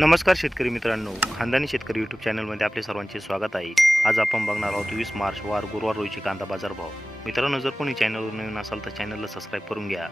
नमस्कार शेतकरी मित्रांनो, खानदानी शेतकरी यूट्यूब चॅनलमध्ये आपले सर्वांचे स्वागत आहे। आज आपण बघणार आहोत 20 मार्च वार गुरुवार रोजी कांदा बाजार भाव। मित्रांनो, जर कोणी चॅनलवर नवीन असाल तर चॅनलला सबस्क्राईब करून घ्या